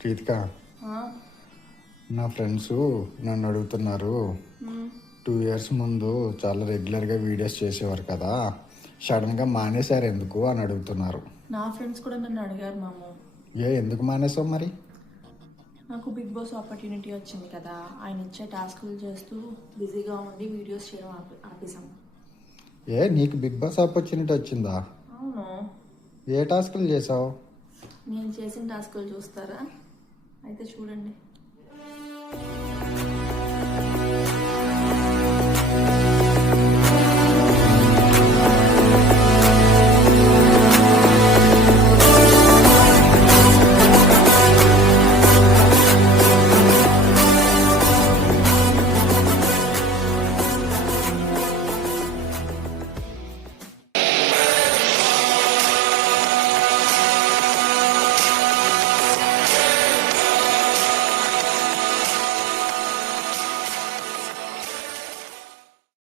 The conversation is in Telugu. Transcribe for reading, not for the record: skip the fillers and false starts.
ప్రీతిక, నా ఫ్రెండ్స్ నన్ను అడుగుతున్నారు. 2 years ముందు చాలా రెగ్యులర్గా వీడియోస్ చేసేవారు కదా, సడన్గా మానేశారు ఎందుకు అని అడుగుతున్నారు. నా ఫ్రెండ్స్ కూడా నన్ను అడిగారు మాము. ఎందుకు మానేసావు మరి? నాకు బిగ్ బాస్ ఆపర్చునిటీ వచ్చింది కదా, ఆయన ఇచ్చే టాస్కులు చేస్తూ బిజీగా ఉండి వీడియోస్ చేయడం ఆపేసాం. నీకు బిగ్ బాస్ ఆపర్చునిటీ వచ్చిందా? అవును. ఏ టాస్కులు చేసావు? నేను చేసిన టాస్కులు చూస్తారా? అయితే చూడండి.